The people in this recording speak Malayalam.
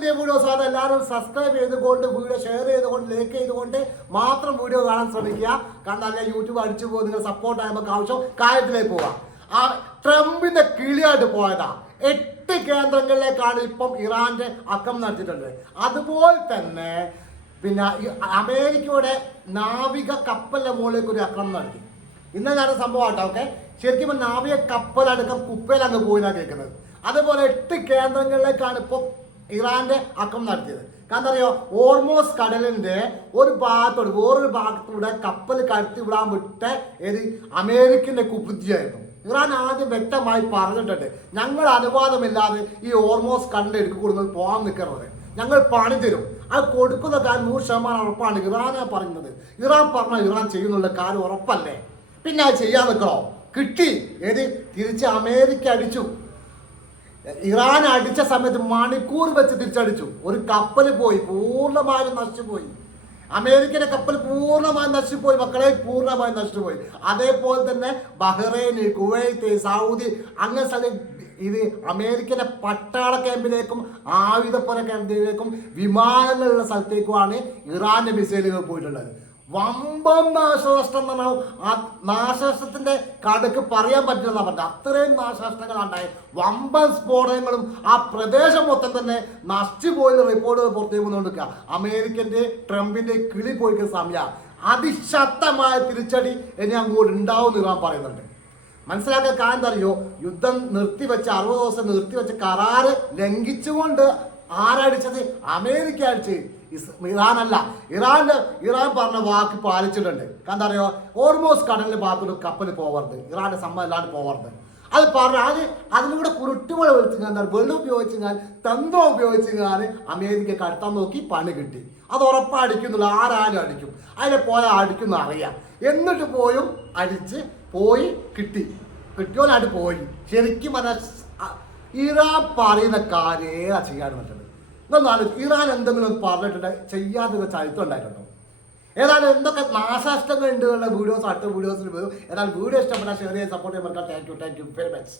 പുതിയ വീഡിയോസ് ആണ്. എല്ലാവരും സബ്സ്ക്രൈബ് ചെയ്തുകൊണ്ട് വീഡിയോ ഷെയർ ചെയ്തുകൊണ്ട് ലൈക്ക് ചെയ്തുകൊണ്ട് മാത്രം വീഡിയോ കാണാൻ ശ്രമിക്കുക. കാരണം അല്ലെ യൂട്യൂബ് അടിച്ചു പോകും. നിങ്ങൾ സപ്പോർട്ട് ആകുമ്പോൾ ആവശ്യം കാര്യത്തിലേക്ക് പോവാം. ആ ട്രംപിന്റെ കിളിയായിട്ട് പോയതാ. 8 കേന്ദ്രങ്ങളിലേക്കാണ് ഇപ്പം ഇറാന്റെ ആക്രമണം നടത്തിയിട്ടുണ്ട്. അതുപോലെ തന്നെ പിന്നെ അമേരിക്കയുടെ നാവിക കപ്പലിന്റെ മുകളിലേക്ക് ഒരു ആക്രമണം നടത്തി. ഇന്നലെ നടന്ന സംഭവം ആട്ടോ. ഓക്കെ, ശരിക്കും നാവിക കപ്പലടക്കം കുപ്പയിൽ അങ്ങ് പോയിന്നാണ് കേൾക്കുന്നത്. അതുപോലെ 8 കേന്ദ്രങ്ങളിലേക്കാണ് ഇപ്പോൾ ഇറാന്റെ ആക്രമണം നടത്തിയത്. കാരണം അറിയോ, ഓർമോസ് കടലിന്റെ ഒരു ഭാഗത്തോട് വേറൊരു ഭാഗത്തൂടെ കപ്പൽ കടത്തി വിടാൻ വിട്ട ഏത് അമേരിക്കന്റെ കുബുദ്ധിയായിരുന്നു. ഇറാൻ ആദ്യം വ്യക്തമായി പറഞ്ഞിട്ടുണ്ട്, ഞങ്ങൾ അനുവാദമില്ലാതെ ഈ ഓർമോസ് കടലിന്റെ എടുക്കു കൊടുക്കുന്നത് പോകാൻ നിൽക്കുന്നത്, ഞങ്ങൾ പണി തരും. അത് കൊടുക്കുന്ന കാര്യം 100% ഉറപ്പാണ് ഇറാനാ പറയുന്നത്. ഇറാൻ പറഞ്ഞാൽ ഇറാൻ ചെയ്യുന്നുള്ള കാര്യം ഉറപ്പല്ലേ, പിന്നെ അത് ചെയ്യാൻ നിൽക്കണോ? കിട്ടി. ഏത് തിരിച്ച് അമേരിക്ക അടിച്ചു. ഇറാൻ അടിച്ച സമയത്ത് മണിക്കൂർ വെച്ച് തിരിച്ചടിച്ചു. ഒരു കപ്പൽ പോയി, പൂർണ്ണമായും നശിച്ചുപോയി. അമേരിക്കയുടെ കപ്പൽ പൂർണ്ണമായും നശിച്ചുപോയി മക്കളെ, പൂർണ്ണമായും നശിച്ചുപോയി. അതേപോലെ തന്നെ ബഹ്റൈൻ, കുവൈത്ത്, സൗദി അങ്ങനെ സ്ഥലം ഇത് അമേരിക്കയുടെ പട്ടാള ക്യാമ്പിലേക്കും ആയുധപ്പുര ക്യാമ്പിലേക്കും വിമാനങ്ങളുള്ള സ്ഥലത്തേക്കുമാണ് ഇറാന്റെ മിസൈലുകൾ പോയിട്ടുള്ളത്. വമ്പം നാശനഷ്ടം എന്ന് പറഞ്ഞാൽ ആ നാശനഷ്ടത്തിന്റെ കടുക്ക് പറയാൻ പറ്റില്ലെന്നാ പറഞ്ഞത്. അത്രയും നാശനഷ്ടങ്ങളാണ് ഉണ്ടായത്. വമ്പൻ സ്ഫോടനങ്ങളും ആ പ്രദേശം മൊത്തം തന്നെ നശിച്ചുപോയെന്ന് റിപ്പോർട്ടുകൾ പുറത്തേക്ക് വന്നുകൊണ്ടിരിക്കുക. അമേരിക്കന്റെ ട്രംപിന്റെ കിളി പോയിക്കുന്ന സമയം അതിശക്തമായ തിരിച്ചടി ഇനി അങ്ങോട്ട് ഉണ്ടാവും എന്ന് ഇറാൻ പറയുന്നുണ്ട്. മനസ്സിലാക്കാൻ കാരണം എന്താ അറിയോ, യുദ്ധം നിർത്തിവെച്ച് 60 ദിവസം നിർത്തിവെച്ച കരാറ് ലംഘിച്ചുകൊണ്ട് ആരടിച്ചത്? അമേരിക്ക അടിച്ച്, ഇറാനല്ല. ഇറാൻ പറഞ്ഞ വാക്ക് പാലിച്ചിട്ടുണ്ട്. കാരണം അറിയോ, ഓൾമോസ്റ്റ് കടലിന്റെ ഭാഗത്തോട് കപ്പൽ പോവരുത്, ഇറാന്റെ സമ്മതം അല്ലാണ്ട് പോവരുത്. അത് പറഞ്ഞ അതിലൂടെ കുരുട്ടുകൾ വെളിച്ചാൽ വെള്ളം ഉപയോഗിച്ചാൽ തന്ത്രം ഉപയോഗിച്ചാൽ അമേരിക്കക്ക് അടുത്താൻ നോക്കി പണി കിട്ടി. അത് ഉറപ്പടിക്കുന്നില്ല, ആരാലും അടിക്കും. അതിനെ പോയാൽ അടിക്കുന്ന അറിയാം. എന്നിട്ട് പോയും അടിച്ച് പോയി കിട്ടിയോനായിട്ട് പോയി. ശരിക്കും ഇറാൻ പറയുന്ന കാര്യമേ ചെയ്യാൻ പറ്റുന്നത്. എന്നാലും ഇറാൻ എന്തെങ്കിലും പറഞ്ഞിട്ടുണ്ട് ചെയ്യാതെ ചരിത്രം ഉണ്ടായിട്ടുണ്ടോ? ഏതായാലും എന്തൊക്കെ നാശനഷ്ടങ്ങൾ ഉണ്ട് എന്നുള്ള വീഡിയോസ് അടുത്ത വീഡിയോസിൽ വരും. ഏതായാലും വീഡിയോ ഇഷ്ടപ്പെട്ടാൽ ഷെയർ ചെയ്യാൻ സപ്പോർട്ട് ചെയ്യാൻ താങ്ക് യു വെരി മച്ച്.